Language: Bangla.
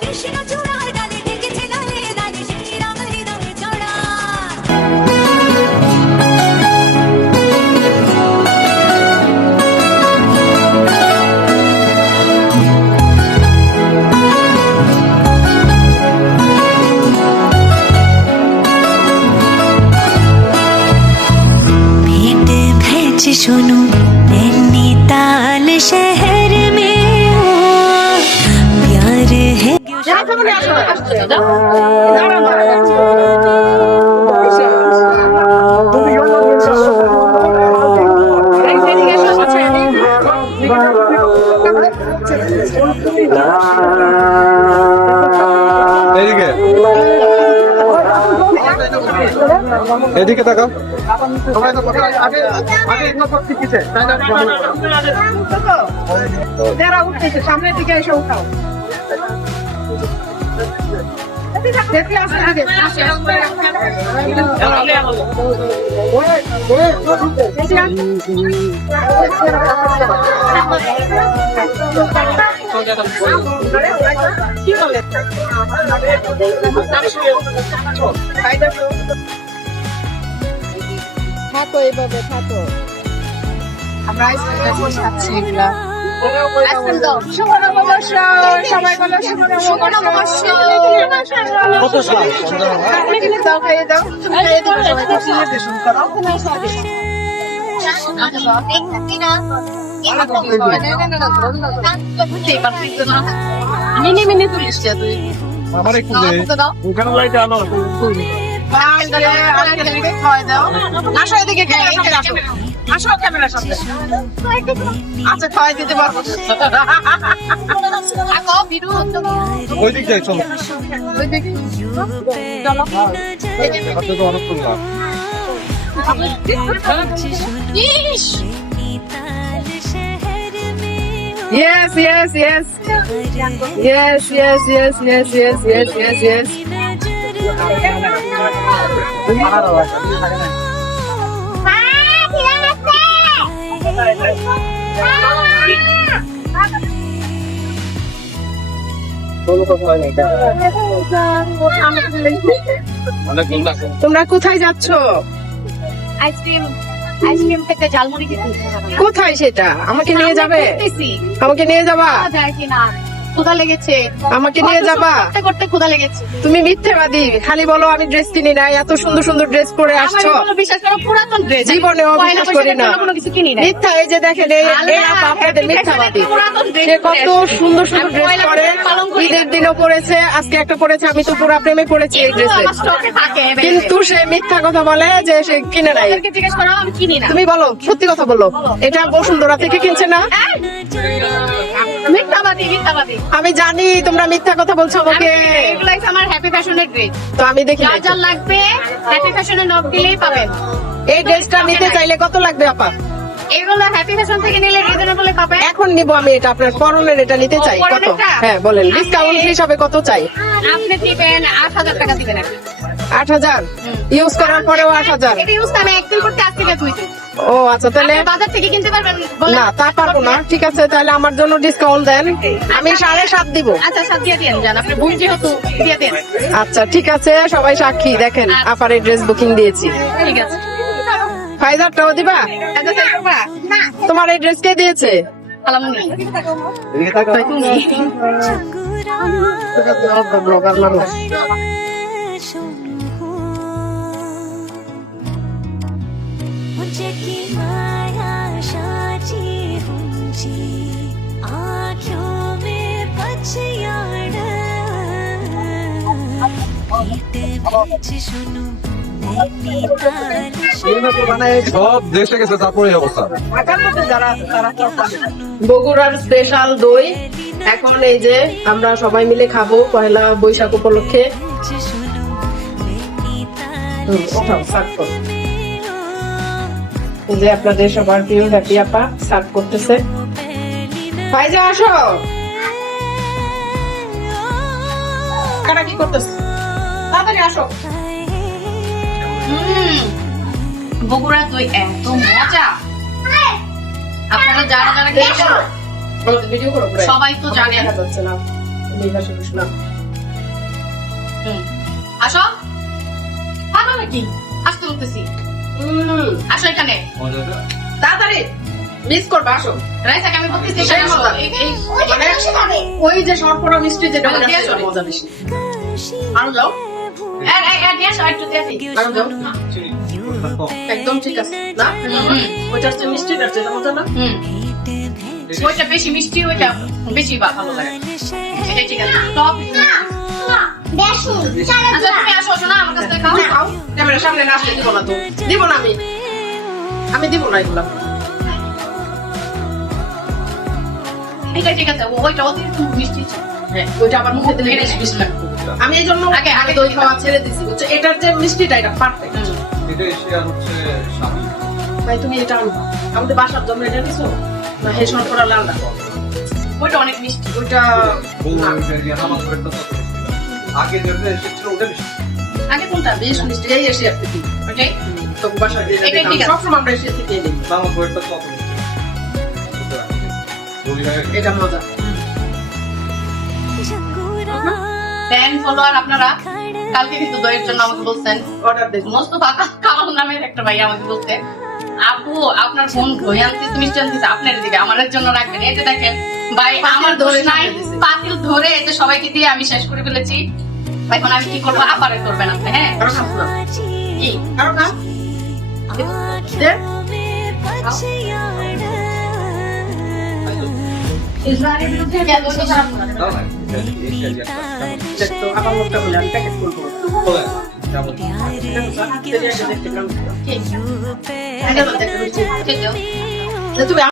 天使の蝶が এদিকে। এদিকে তাকাও। সামনের দিকে এসে উঠাও। থাকো এইভাবে থাকো। আমরা আইসক্রিম খাচ্ছি এগুলা। দাও দাও দাও দাও মিনি মিনি তুলিস তুই আমার একটু আলো আসো এদিকে আসো ক্যামেরার সামনে। আচ্ছা খাওয়াই দিতে পারব। ওই দিক যাই চলো। ওই দিক চলো। হাতে তো অনেক ফুল Yes, yes, yes. Yes, yes, yes, yes, yes, yes, yes, yes. তোমরা কোথায় যাচ্ছ? আইসক্রিম আইসক্রিম খেতে ঝালমুড়ি কোথায় সেটা? আমাকে নিয়ে যাবে? আমাকে নিয়ে যাবা? যায় কিনা? ক্ষুধা লেগেছে। আমাকে নিয়ে যাবা? করতে করতে ক্ষুধা লেগেছে। তুমি মিথ্যেবাদী। খালি বলো আমি ড্রেস কিনি নাই এত সুন্দর সুন্দর ড্রেস পরে আসছো। বিশ্বাস করো পুরাতন ড্রেস জীবনেও বিশ্বাস করি না। কোনো কিছু কিনি না মিথ্যা এই যে দেখেন এই এই আপা আপনাদের মিথ্যাবাদী। সে কত সুন্দর সুন্দর ড্রেস পরে ঈদের দিনও পরেছে আজকে একটা পরেছে আমি তো পুরো প্রেমে পড়েছি এই ড্রেসে কিন্তু সে মিথ্যা কথা বলে যে সে কিনে নাই। ওদেরকে জিজ্ঞেস করো আমি কিনি না। তুমি বলো সত্যি কথা বলো। এটা বসুন্ধরা থেকে কিনছে না? মিথ্যাবাদী মিথ্যাবাদী। আমি জানি তোমরা মিথ্যা কথা বলছো আমাকে। এগুলো হচ্ছে আমার হ্যাপি ফ্যাশনের ড্রেস তো আমি দেখি নাই। যার লাগবে হ্যাপি ফ্যাশনে নক দিলেই পাবেন। এই ড্রেসটা নিতে চাইলে কত লাগবে আপা? এগুলো হ্যাপি ফ্যাশন থেকে নিলে রিজনেবলে পাবেন। এখন নিব আমি এটা আপনার পরনের এটা নিতে চাই। কত? হ্যাঁ বলেন ডিসকাউন্ট হিসাবে কত চাই? আপনি দিবেন আট হাজার টাকা দিবেন আট হাজার? ইউজ করার পরেও আট হাজার। এটা ইউজ আমি একদিন করতে আজ থেকে ধুইছি ও আচ্ছা তাহলে বাজার থেকে কিনতে পারবেন না তা পারব না। ঠিক আছে তাহলে আমার জন্য ডিসকাউন্ট দেন। আমি সাড়ে সাত দিব। আচ্ছা সাত দিয়ে দিন জান আপনি ভুল যেহেতু দিয়ে দেন আচ্ছা ঠিক আছে সবাই সাক্ষী। দেখেন আপার ড্রেস বুকিং দিয়েছি। ঠিক আছে। ফাইজারটাও দিবা? আচ্ছা তোমার এই ড্রেস কে দিয়েছে? আলহামদুলিল্লাহ सुनो नैनीताल সব দেশে গেছে তারপরে এই অবস্থা বগুড়ার স্পেশাল দই এখন এই যে আমরা সবাই মিলে খাবো পয়লা বৈশাখ উপলক্ষে যে আপনাদের সবার প্রিয় হ্যাপি আপা সার্ভ করতেছে। ফাইজা আসো। কারা কি করতেছে? তাড়াতাড়ি আসো। বগুড়া দই এত মজা। আপনারা যারা যারা খেয়েছেন ভিডিও করো সবাই তো দেখা যাচ্ছে না। আসো। নাকি? আসতে বলতেছি। আসো এখানে। তাড়াতাড়ি। মিস করবা আসো। রাইসাকে আমি বলতেছি সেই মজা। মানে ওই যে শর্করা মিষ্টি যেটা। মজা বেশি। আরও যাও দিয়ে আসি। যাও একদম ঠিক আছে। না। ওইটার চেয়ে মিষ্টিটার চেয়ে মজা না? হুম। ওইটা বেশি মিষ্টি ওইটা বেশি ভালো লাগে। ঠিক আছে। টপ আচ্ছা তুমি আসো আসো না আমার কাছ থেকে খাও। খাও ক্যামেরার সামনে না দিব না তো। দিব না আমি। আমি দিব না এগুলা। এটা ঠিক আছে ওইটা অতিরিক্ত মিষ্টি হ্যাঁ ওইটা আবার মুখে দিলে বেশি লাগবে। আমি এই জন্য আগে- আগে দই খাওয়া ছেড়ে দিছি বুঝছ? এটার যে মিষ্টিটা এটা পারফেক্ট এটা এশিয়ার হচ্ছে স্বামী। ভাই তুমি এটা আনবা। আমাদের বাসার জন্য এটা নিছো? না হে শর্করা লালটা ওইটা অনেক মিষ্টি। ওইটা আমার একটা তত মিষ্টি না। আগে এসেছিল ওটা বেশি। আগে কোনটা? বেশ মিষ্টি এই এসে আপনি তো বাসার দিয়ে এটাই ঠিক আছে। সবসময় আমরা এসে থেকে নিই। ভাইয়ের এটা মজা। ফ্যান ফলোয়ার আপনারা কালকে কিন্তু দইয়ের জন্য আমাকে বলছেন অর্ডার দেখো মোস্তফা কামাল নামের একটা ভাই আমাকে বলছে আপু আপনার ফোন আনতেছে মিষ্টি আনতেছে আপনার দিকে আমার জন্য রাখবেন। যে দেখেন ভাই আমার দোষ ধরে নাই সামনে ধরে এই যে সবাইকে দিয়ে আমি শেষ করে ফেলেছি। এখন আমি কি করব? আবার করবেন আপনি হ্যাঁ? না ইসরায়েলের বিরুদ্ধে গেল তো খারাপ না। না, তো বলে আমি প্যাকেট করব। ঠিক। আছে। তুমি